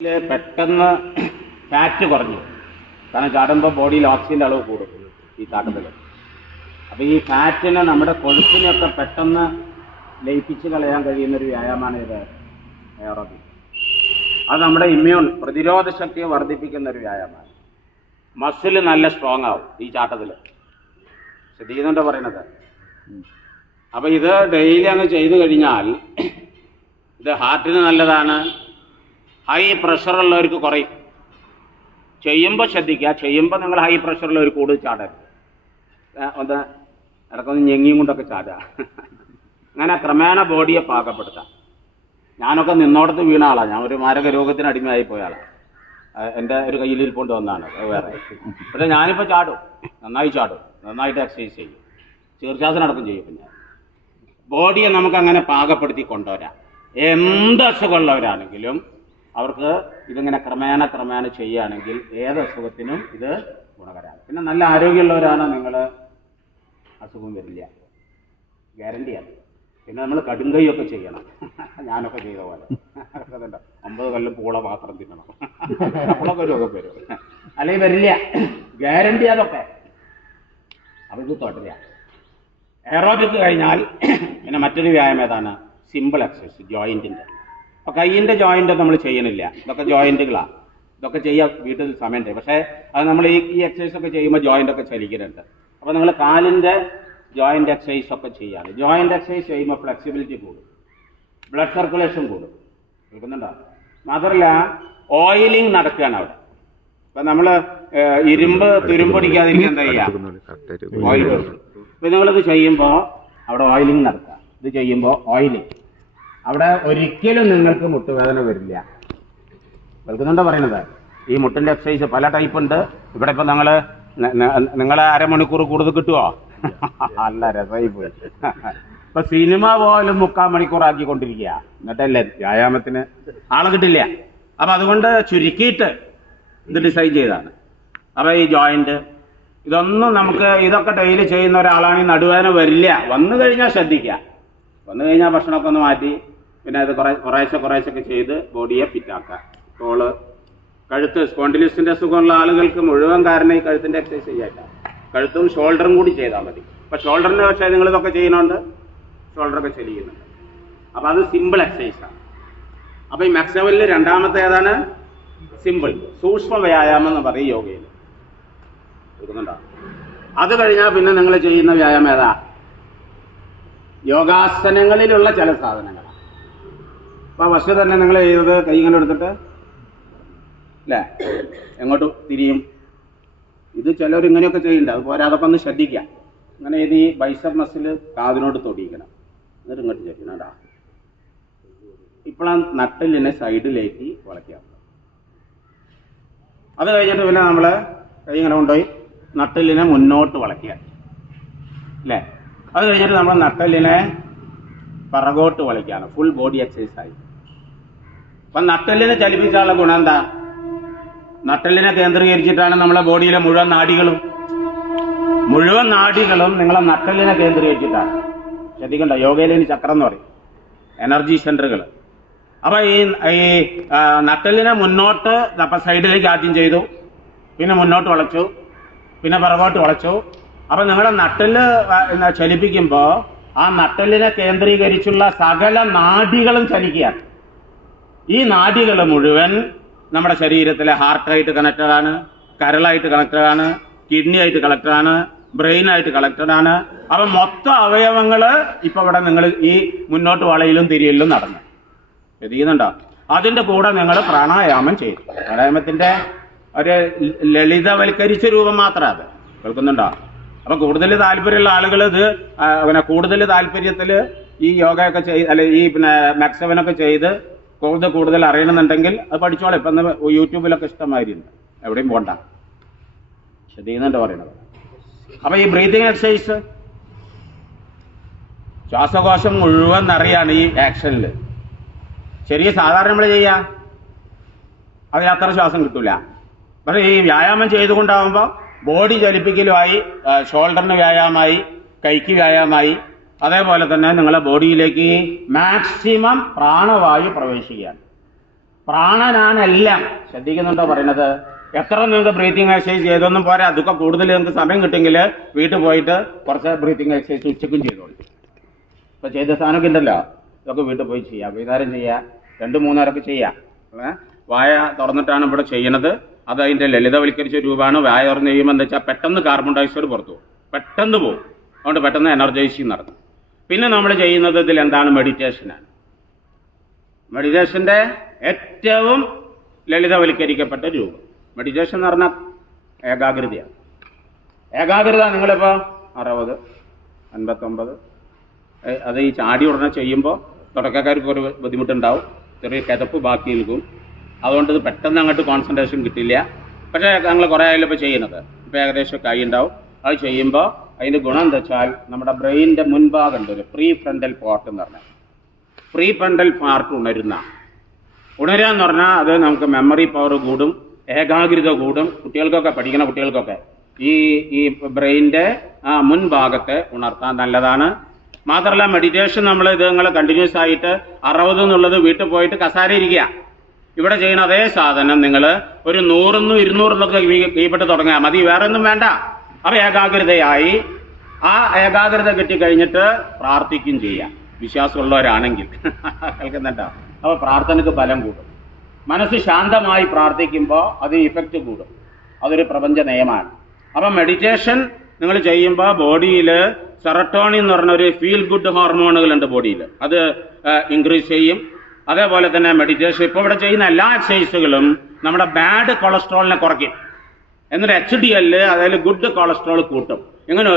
പെട്ടെന്ന് ഫാറ്റ് കുറഞ്ഞു. കാരണം ചാടുമ്പോൾ ബോഡിയിൽ ഓക്സിജൻ്റെ അളവ് കൂടും ഈ ചാട്ടത്തിൽ. അപ്പോൾ ഈ ഫാറ്റിനെ, നമ്മുടെ കൊഴുപ്പിനെയൊക്കെ പെട്ടെന്ന് ലയിപ്പിച്ച് കളയാൻ കഴിയുന്നൊരു വ്യായാമമാണ് ഇത് എയറോബിക്. അത് നമ്മുടെ പ്രതിരോധ ശക്തിയെ വർദ്ധിപ്പിക്കുന്ന ഒരു വ്യായാമമാണ്. മസിൽ നല്ല സ്ട്രോങ് ആവും ഈ ചാട്ടത്തിൽ. ശ്രദ്ധിക്കുന്നുണ്ടോ പറയണത്? അപ്പോൾ ഇത് ഡെയിലി അങ്ങ് ചെയ്തു കഴിഞ്ഞാൽ ഇത് ഹാർട്ടിന് നല്ലതാണ്. ഹൈ പ്രഷറുള്ളവർക്ക് കുറയും. ചെയ്യുമ്പോൾ ശ്രദ്ധിക്കുക, ചെയ്യുമ്പോൾ നിങ്ങൾ ഹൈ പ്രഷറുള്ളവർ കൂടുതൽ ചാടരുത്. ഒന്ന് ഇടക്കൊന്ന് ഞെങ്ങിയും കൊണ്ടൊക്കെ ചാടുക. അങ്ങനെ ക്രമേണ ബോഡിയെ പാകപ്പെടുത്താം. ഞാനൊക്കെ നിന്നോടത്ത് വീണ ആളാണ്. ഞാൻ ഒരു മാരക രോഗത്തിന് അടിമയായി പോയ ആളാണ്. എൻ്റെ ഒരു കയ്യിലിരിപ്പോണ്ട് വന്നതാണ് വേറെ. പക്ഷേ ഞാനിപ്പോൾ ചാടും, നന്നായി ചാടും, നന്നായിട്ട് എക്സസൈസ് ചെയ്യും, ശീർഷാസനം അടക്കം ചെയ്യും. പിന്നെ ബോഡിയെ നമുക്കങ്ങനെ പാകപ്പെടുത്തി കൊണ്ടുവരാം. എന്ത് അസുഖമുള്ളവരാണെങ്കിലും അവർക്ക് ഇതിങ്ങനെ ക്രമേണ ചെയ്യുകയാണെങ്കിൽ ഏത് അസുഖത്തിനും ഇത് ഗുണകരമാണ്. പിന്നെ നല്ല ആരോഗ്യമുള്ളവരാണ് നിങ്ങൾ, അസുഖം വരില്ല, ഗ്യാരണ്ടിയാണ്. പിന്നെ നമ്മൾ കടുങ്കൈയൊക്കെ ചെയ്യണം. ഞാനൊക്കെ ചെയ്ത പോലെ 50 കൊല്ലം പൂള മാത്രം തിന്നണം, അപ്പോഴൊക്കെ രോഗം വരും. അല്ലെങ്കിൽ വരില്ല, ഗ്യാരണ്ടി അതൊക്കെ. അപ്പോൾ ഇത് തുടരുക. എയറോബിക് കഴിഞ്ഞാൽ പിന്നെ മറ്റൊരു വ്യായാമം ഏതാണ്? സിമ്പിൾ എക്സസൈസ്, ജോയിൻറ്റിൻ്റെ. അപ്പോൾ കൈയിൻ്റെ ജോയിൻ്റ് നമ്മൾ ചെയ്യണില്ല, ഇതൊക്കെ ജോയിൻറ്റുകളാണ്. ഇതൊക്കെ ചെയ്യാൻ വീട്ടിൽ സമയമുണ്ട്. പക്ഷേ അത് നമ്മൾ ഈ എക്സസൈസ് ഒക്കെ ചെയ്യുമ്പോൾ ജോയിൻ്റൊക്കെ ചലിക്കുന്നുണ്ട്. അപ്പോൾ നിങ്ങൾ കാലിൻ്റെ ജോയിൻ്റ് എക്സസൈസ് ഒക്കെ ചെയ്യാണ്. ജോയിൻ്റ് എക്സസൈസ് ചെയ്യുമ്പോൾ ഫ്ലെക്സിബിലിറ്റി കൂടും, ബ്ലഡ് സർക്കുലേഷൻ കൂടും. കേൾക്കുന്നുണ്ടോ? മാത്രമല്ല ഓയിലിംഗ് നടക്കുകയാണ് അവിടെ. ഇപ്പം നമ്മൾ ഇരുമ്പ് തുരുമ്പൊടിക്കാതിരിക്കാൻ എന്താ ചെയ്യുക? ഓയിൽ. ഇപ്പം നിങ്ങളിത് ചെയ്യുമ്പോൾ അവിടെ ഓയിലിംഗ് നടക്കുക. ഇത് ചെയ്യുമ്പോൾ ഓയിലിംഗ് അവിടെ ഒരിക്കലും നിങ്ങൾക്ക് മുട്ടുവേദന വരില്ല. കേൾക്കുന്നുണ്ടോ പറയണത്? ഈ മുട്ടിൻ്റെ എക്സസൈസ് പല ടൈപ്പ് ഉണ്ട്. ഇവിടെ ഇപ്പം നിങ്ങളെ അരമണിക്കൂർ കൂടുതൽ കിട്ടുമോ? നല്ല രസമായി പോയി. ഇപ്പൊ സിനിമ പോലും 3/4 മണിക്കൂറാക്കിക്കൊണ്ടിരിക്കുക. എന്നിട്ടല്ലേ വ്യായാമത്തിന് ആളെ കിട്ടില്ല. അപ്പൊ അതുകൊണ്ട് ചുരുക്കിയിട്ട് ഇത് ഡിസൈൻ ചെയ്താണ്. അപ്പൊ ഈ ജോയിന്റ് ഇതൊന്നും നമുക്ക്, ഇതൊക്കെ ഡെയിലി ചെയ്യുന്ന ഒരാളാണെങ്കിൽ നടുവേദന വരില്ല. വന്നു കഴിഞ്ഞാൽ ശ്രദ്ധിക്കുക. വന്നു കഴിഞ്ഞാൽ ഭക്ഷണമൊക്കെ ഒന്ന് മാറ്റി പിന്നെ അത് കുറേശ്ശൊക്കെ ചെയ്ത് ബോഡിയെ ഫിറ്റാക്കുക. തോള്, കഴുത്ത്, സ്പോണ്ടിലിസിന്റെ സുഖമുള്ള ആളുകൾക്ക് മുഴുവൻ കാരണം ഈ കഴുത്തിന്റെ എക്സസൈസ് ചെയ്യാത്ത. കഴുത്തും ഷോൾഡറും കൂടി ചെയ്താൽ മതി. അപ്പൊ ഷോൾഡറിന് പക്ഷേ നിങ്ങളിതൊക്കെ ചെയ്യുന്നുണ്ട്, ഷോൾഡറൊക്കെ ചെല്ലിക്കുന്നുണ്ട്. അപ്പൊ അത് സിമ്പിൾ എക്സസൈസാണ്. അപ്പൊ ഈ മെക്സവലിൽ രണ്ടാമത്തെ ഏതാണ്? സിമ്പിൾ, സൂക്ഷ്മ വ്യായാമം എന്ന് പറയും യോഗയിൽ. കേൾക്കുന്നുണ്ടോ? അത് കഴിഞ്ഞാൽ പിന്നെ നിങ്ങൾ ചെയ്യുന്ന വ്യായാമം ഏതാ? യോഗാസനങ്ങളിലുള്ള ചില സാധനങ്ങളാണ്. അപ്പൊ ഫസ്റ്റ് തന്നെ നിങ്ങൾ ചെയ്തത് കൈ ഇങ്ങനെ എടുത്തിട്ട് അല്ലേ എങ്ങോട്ടും തിരിയും. ഇത് ചിലർ ഇങ്ങനെയൊക്കെ ചെയ്യുന്നുണ്ട്. അതുപോലെ അതൊക്കെ ഒന്ന് ശ്രദ്ധിക്കുക. അങ്ങനെ ഇത് ഈ ബൈസപ്പ് മസിൽ കാതിനോട് തൊടിയിക്കണം. എന്നിട്ട് ഇങ്ങോട്ട് ചെയ്യണം കേട്ടോ. ഇപ്പോഴാണ് നട്ടലിനെ സൈഡിലേക്ക് വളയ്ക്കുക. അത് കഴിഞ്ഞിട്ട് പിന്നെ നമ്മൾ കൈ ഇങ്ങനെ കൊണ്ടുപോയി നട്ടലിനെ മുന്നോട്ട് വളയ്ക്കുക അല്ലേ. അത് കഴിഞ്ഞിട്ട് നമ്മൾ നട്ടലിനെ പിറകോട്ട് വളയ്ക്കുകയാണ്. ഫുൾ ബോഡി എക്സസൈസ് ആയി. അപ്പം നട്ടലിനെ ചലിപ്പിച്ചാലുള്ള ഗുണം എന്താ? നട്ടലിനെ കേന്ദ്രീകരിച്ചിട്ടാണ് നമ്മളെ ബോഡിയിലെ മുഴുവൻ നാഡികളും നിങ്ങളെ നട്ടലിനെ കേന്ദ്രീകരിച്ചിട്ടാണ്. ശ്രദ്ധിക്കണ്ട, യോഗയിലെ ചക്രം എന്ന് പറയും, എനർജി സെന്ററുകൾ. അപ്പൊ ഈ നട്ടലിനെ മുന്നോട്ട് അപ്പൊ സൈഡിലേക്ക് ആദ്യം ചെയ്തു, പിന്നെ മുന്നോട്ട് വളച്ചു, പിന്നെ പിറകോട്ട് വളച്ചു. അപ്പൊ നിങ്ങളുടെ നട്ടല് ചലിപ്പിക്കുമ്പോൾ ആ നട്ടലിനെ കേന്ദ്രീകരിച്ചുള്ള സകല നാഡികളും ചലിക്കുകയാണ്. ഈ നാഡികൾ മുഴുവൻ നമ്മുടെ ശരീരത്തിലെ ഹാർട്ടായിട്ട് കണക്റ്റഡ് ആണ്, കരളായിട്ട് കണക്റ്റഡ് ആണ്, കിഡ്നി ആയിട്ട് കണക്റ്റഡ് ആണ്, ബ്രെയിനായിട്ട് കണക്റ്റഡ് ആണ്. അപ്പൊ മൊത്തം അവയവങ്ങള് ഇപ്പൊ ഇവിടെ നിങ്ങൾ ഈ മുന്നോട്ട് വളയിലും തിരിയലിലും നടന്നു ചെയ്യുന്നുണ്ടോ? അതിന്റെ കൂടെ നിങ്ങൾ പ്രാണായാമം ചെയ്യും. പ്രാണായാമത്തിന്റെ ഒരു ലളിതവൽക്കരിച്ച രൂപം മാത്രമാണ് അത്. കേൾക്കുന്നുണ്ടോ? അപ്പൊ കൂടുതൽ താല്പര്യമുള്ള ആളുകൾ ഇത് പിന്നെ കൂടുതൽ താല്പര്യത്തിൽ ഈ യോഗയൊക്കെ അല്ലെ ഈ പിന്നെ മെക്സവനൊക്കെ ചെയ്ത് കൂടുതൽ അറിയണമെന്നുണ്ടെങ്കിൽ അത് പഠിച്ചോളെ. ഇപ്പം യൂട്യൂബിലൊക്കെ ഇഷ്ടമായിരുന്നു, എവിടെയും പോണ്ട. ശ്രദ്ധിക്കുന്നുണ്ടോ പറയണത്? അപ്പൊ ഈ ബ്രീതിങ് എക്സസൈസ് ശ്വാസകോശം മുഴുവൻ നിറയാണ് ഈ ആക്ഷനിൽ. ശരിക്കും സാധാരണ നമ്മൾ ചെയ്യാം, അതിന് അത്ര ശ്വാസം കിട്ടൂല. പക്ഷെ ഈ വ്യായാമം ചെയ്തുകൊണ്ടാവുമ്പോൾ ബോഡി ചലിപ്പിക്കലുമായി, ഷോൾഡറിന് വ്യായാമമായി, കൈക്ക് വ്യായാമമായി, അതേപോലെ തന്നെ നിങ്ങളെ ബോഡിയിലേക്ക് മാക്സിമം പ്രാണവായു പ്രവേശിക്കുകയാണ്. പ്രാണനാണ് എല്ലാം. ശ്രദ്ധിക്കുന്നുണ്ടോ പറയണത്? എത്ര നിങ്ങൾക്ക് ബ്രീത്തിങ് എക്സസൈസ് ചെയ്തൊന്നും പോരാ, അതൊക്കെ കൂടുതൽ നിങ്ങൾക്ക് സമയം കിട്ടുമെങ്കിൽ വീട്ടിൽ പോയിട്ട് കുറച്ച് ബ്രീത്തിങ് എക്സസൈസ് ഉച്ചക്കും ചെയ്തോളൂ. ഇപ്പൊ ചെയ്ത സാധനമൊക്കെ ഉണ്ടല്ലോ, ഇതൊക്കെ വീട്ടിൽ പോയി ചെയ്യാം. വൈകുന്നേരം ചെയ്യാം, 2-3 നേരമൊക്കെ ചെയ്യാം. വായ തുറന്നിട്ടാണ് ഇവിടെ ചെയ്യണത്. അത് അതിന്റെ ലളിതവൽക്കരിച്ച രൂപമാണ്. വായ തുറന്ന് ചെയ്യുമ്പോൾ എന്താ വെച്ചാൽ പെട്ടെന്ന് കാർബൺ ഡയോക്സൈഡ് പുറത്തു പോകും, പെട്ടെന്ന് പോകും. അതുകൊണ്ട് പെട്ടെന്ന് എനർജൈസിങ് നടക്കും. പിന്നെ നമ്മൾ ചെയ്യുന്നത് ഇതിൽ എന്താണ്? മെഡിറ്റേഷനാണ്. മെഡിറ്റേഷന്റെ ഏറ്റവും ലളിതവൽക്കരിക്കപ്പെട്ട രൂപം. മെഡിറ്റേഷൻ എന്ന് പറഞ്ഞാൽ ഏകാഗ്രതയാണ്. ഏകാഗ്രത നിങ്ങളിപ്പോൾ 60, 59 അത് ഈ ചാടി ഉടനെ ചെയ്യുമ്പോൾ തുടക്കക്കാർക്ക് ഒരു ബുദ്ധിമുട്ടുണ്ടാവും, ചെറിയ കിതപ്പ് ബാക്കി നിൽക്കും. അതുകൊണ്ട് ഇത് പെട്ടെന്ന് അങ്ങോട്ട് കോൺസെൻട്രേഷൻ കിട്ടില്ല. പക്ഷേ ഞങ്ങൾ കുറേ ആയാലും ഇപ്പോൾ ചെയ്യുന്നത്, ഇപ്പോൾ ഏകദേശം കൈ ഉണ്ടാവും. അത് ചെയ്യുമ്പോൾ അതിൻ്റെ ഗുണം എന്താ വെച്ചാൽ നമ്മുടെ ബ്രെയിനിൻ്റെ മുൻഭാഗമുണ്ട് ഒരു പ്രീ ഫ്രണ്ടൽ പാർട്ട് എന്ന് പറഞ്ഞാൽ, പ്രീ ഫ്രണ്ടൽ പാർട്ട് ഉണരുക എന്ന് പറഞ്ഞാൽ അത് നമുക്ക് മെമ്മറി പവർ കൂടും, ഏകാഗ്രത കൂടും. കുട്ടികൾക്കൊക്കെ, പഠിക്കുന്ന കുട്ടികൾക്കൊക്കെ ഈ ബ്രെയിനിൻ്റെ മുൻഭാഗത്തെ ഉണർത്താൻ നല്ലതാണ്. മാത്രമല്ല മെഡിറ്റേഷൻ നമ്മൾ ഇത് നിങ്ങൾ കണ്ടിന്യൂസ് ആയിട്ട് 60 എന്നുള്ളത് വീട്ടിൽ പോയിട്ട് കസാര ഇരിക്കുക. ഇവിടെ ചെയ്യുന്ന അതേ സാധനം നിങ്ങൾ ഒരു 100-200 കീഴ്പ്പെട്ട് തുടങ്ങുക മതി, വേറെ ഒന്നും വേണ്ട. അപ്പൊ ഏകാഗ്രതയായി, ആ ഏകാഗ്രത കിട്ടിക്കഴിഞ്ഞിട്ട് പ്രാർത്ഥിക്കും ചെയ്യാം, വിശ്വാസമുള്ളവരാണെങ്കിൽ. കേൾക്കുന്നുണ്ടോ? അപ്പൊ പ്രാർത്ഥനയ്ക്ക് ബലം കൂടും. മനസ്സ് ശാന്തമായി പ്രാർത്ഥിക്കുമ്പോൾ അതിന് ഇഫക്റ്റ് കൂടും. അതൊരു പ്രപഞ്ച നിയമമാണ്. അപ്പൊ മെഡിറ്റേഷൻ നിങ്ങൾ ചെയ്യുമ്പോൾ ബോഡിയിൽ സെറട്ടോണിൻ എന്ന് പറഞ്ഞ ഒരു ഫീൽ ഗുഡ് ഹോർമോണുകളുണ്ട് ബോഡിയിൽ, അത് ഇൻക്രീസ് ചെയ്യും. അതേപോലെ തന്നെ മെഡിറ്റേഷൻ ഇപ്പോൾ ഇവിടെ ചെയ്യുന്ന എല്ലാ എക്സസൈസുകളും നമ്മുടെ ബാഡ് കൊളസ്ട്രോളിനെ കുറയ്ക്കും. എന്നിട്ട് HDL, അതായത് ഗുഡ് കൊളസ്ട്രോൾ കൂട്ടും. ഇങ്ങനെ